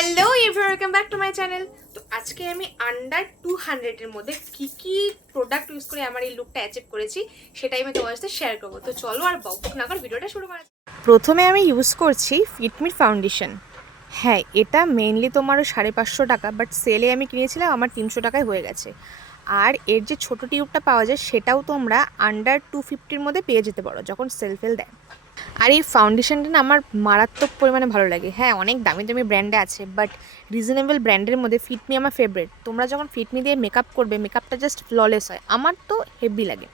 Hello everyone, welcome back to my channel. তো আজকে আমি আন্ডার 200 এর মধ্যে কি প্রোডাক্ট ইউজ করে আমার এই লুকটা অ্যাচিভ করেছি সেটাই আমি তোমার সাথে শেয়ার করবো। তো চলো আর বক না করে ভিডিওটা শুরু করা যাক। প্রথমে আমি ইউজ করছি ফিটমির ফাউন্ডেশন। হ্যাঁ, এটা মেইনলি তোমারও 550 টাকা, বাট সেলে আমি কিনেছিলাম আমার 300 টাকায় হয়ে গেছে। আর এর যে ছোটো টিউবটা পাওয়া যায় সেটাও তোমরা আন্ডার 250-র মধ্যে পেয়ে যেতে পারো যখন সেল দেয়। আর এই ফাউন্ডেশনটা না আমার মারাত্মক পরিমাণে ভালো লাগে। হ্যাঁ, অনেক দামি দামি ব্র্যান্ডে আছে, বাট রিজনেবল ব্র্যান্ডের মধ্যে ফিটমি আমার ফেভারিট। তোমরা যখন ফিটমি দিয়ে মেকআপ করবে, মেকআপটা জাস্ট ফ্ললেস হয়, আমার তো হেভি লাগে।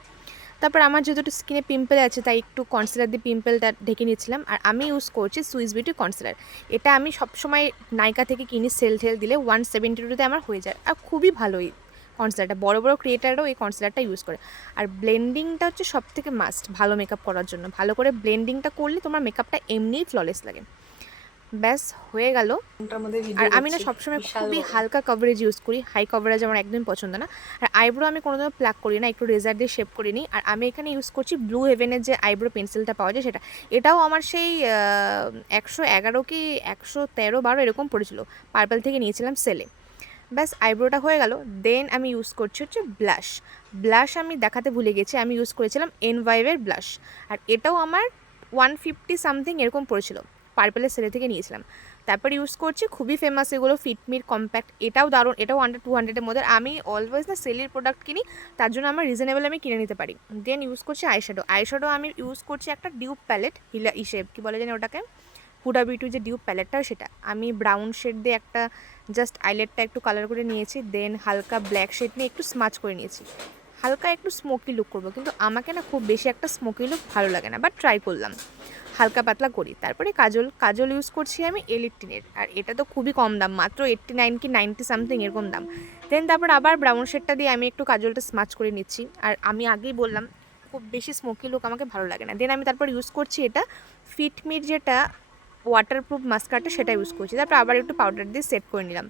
তারপর আমার যেহেতু একটু স্কিনে পিম্পল আছে তাই একটু কনসিলার দিয়ে পিম্পলটা ঢেকে নিয়েছিলাম। আর আমি ইউজ করছি সুইস বিউটি কনসিলার। এটা আমি সবসময় নাইকা থেকে কিনি, সেল দিলে 172-তে আমার হয়ে যায়। আর খুবই ভালোই কনসিলারটা, বড় বড় ক্রিয়েটারও এই কনসিলারটা ইউজ করে। আর ব্লেন্ডিংটা হচ্ছে সব থেকে মাস্ট ভালো মেকআপ করার জন্য। ভালো করে ব্লেন্ডিংটা করলে তোমার মেকআপটা এমনিই ফ্ললেস লাগে। ব্যাস হয়ে গেল। আর আমি না সবসময় খুবই হালকা কভারেজ ইউজ করি, হাই কভারেজ আমার একদমই পছন্দ না। আর আইব্রো আমি কোনোদিনও প্লাক করি না, একটু রেজার দিয়ে শেপ করে নিই। আর আমি এখানে ইউজ করছি ব্লু হেভেনের যে আইব্রো পেন্সিলটা পাওয়া যায় সেটা। এটাও আমার সেই 111 কি 113-12 এরকম পড়েছিল, পার্পল থেকে নিয়েছিলাম সেলে। ব্যাস আইব্রোটা হয়ে গেল। দেন আমি ইউজ করছি হচ্ছে ব্লাশ আমি দেখাতে ভুলে গেছি, আমি ইউজ করেছিলাম এনভাইভের ব্লাশ। আর এটাও আমার 150 সামথিং এরকম পড়েছিল, পার্পেলের সেলে থেকে নিয়েছিলাম। তারপর ইউজ করছি খুবই ফেমাস এগুলো ফিটমির কম্প্যাক্ট, এটাও দারুণ, এটাও আন্ডার 200-এর মধ্যে। আমি অলওয়েজ না সেলের প্রোডাক্ট কিনি, তার জন্য আমার রিজনেবল আমি কিনে নিতে পারি। দেন ইউজ করছি আইশ্যাডো আমি ইউজ করছি একটা ডিউব প্যালেট, কী বলে জানি ওটাকে, হুডা বিউটির যে ডিউব প্যালেটটা সেটা আমি ব্রাউন শেড দিয়ে একটা জাস্ট আইলেটটা একটু কালার করে নিয়েছি। দেন হালকা ব্ল্যাক শেড নিয়ে একটু স্মাচ করে নিয়েছি, হালকা একটু স্মোকি লুক করবো। কিন্তু আমাকে না খুব বেশি একটা স্মোকি লুক ভালো লাগে না, বাট ট্রাই করলাম, হালকা পাতলা করি। তারপরে কাজল ইউজ করছি আমি এলিটিনের। আর এটা তো খুবই কম দাম, মাত্র 89 কি 90 সামথিং এরকম দাম। দেন তারপর আবার ব্রাউন শেডটা দিয়ে আমি একটু কাজলটা স্মাচ করে নিচ্ছি। আর আমি আগেই বললাম খুব বেশি স্মোকি লুক আমাকে ভালো লাগে না। দেন আমি তারপর ইউজ করছি এটা ফিটমির যেটা ওয়াটারপ্রুফ মাস্কারাটা, সেটা ইউজ করছি। তারপর আবার একটু পাউডার দিয়ে সেট করে নিলাম,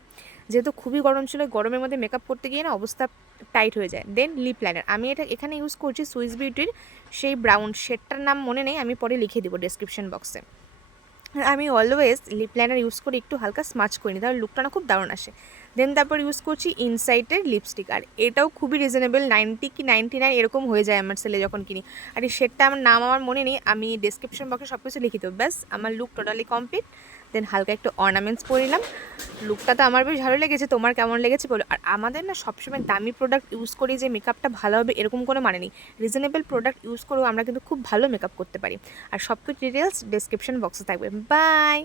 যেহেতু খুবই গরম ছিল, গরমের মধ্যে মেকআপ করতে গিয়ে না অবস্থা টাইট হয়ে যায়। দেন লিপ লাইনার আমি এখানে ইউজ করছি সুইস বিউটির সেই ব্রাউন শেডটার নাম মনে নেই, আমি পরে লিখে দেবো ডেসক্রিপশন বক্সে। আমি অলওয়েজ লিপ লাইনার ইউজ করে একটু হালকা স্মাচ করে নিই, তাহলে লুকটা না খুব দারুণ আসে। দেন তারপর ইউজ করছি ইনসাইটের লিপস্টিক। আর এটাও খুবই রিজনেবল, 90 কি 99 এরকম হয়ে যায় আমার সেলে যখন কিনি। আর এই শেডটা আমার নাম আমার মনে নেই, আমি ডেসক্রিপশন বক্সে সব কিছু লিখে দেবো। ব্যাস আমার লুক টোটালি কমপ্লিট। দেন হালকা একটু অর্নামেন্টস পরিলাম। লুকটা তো আমার বেশ ভালো লেগেছে, তোমার কেমন লেগেছে বলো। আর আমাদের না সবসময় দামি প্রোডাক্ট ইউজ করি যে মেকআপটা ভালো হবে এরকম কোনো মানে নেই, রিজনেবল প্রোডাক্ট ইউজ করেও আমরা কিন্তু খুব ভালো মেকআপ করতে পারি। আর সব কিছু ডিটেলস ডেসক্রিপশন বক্সে থাকবে। বাই।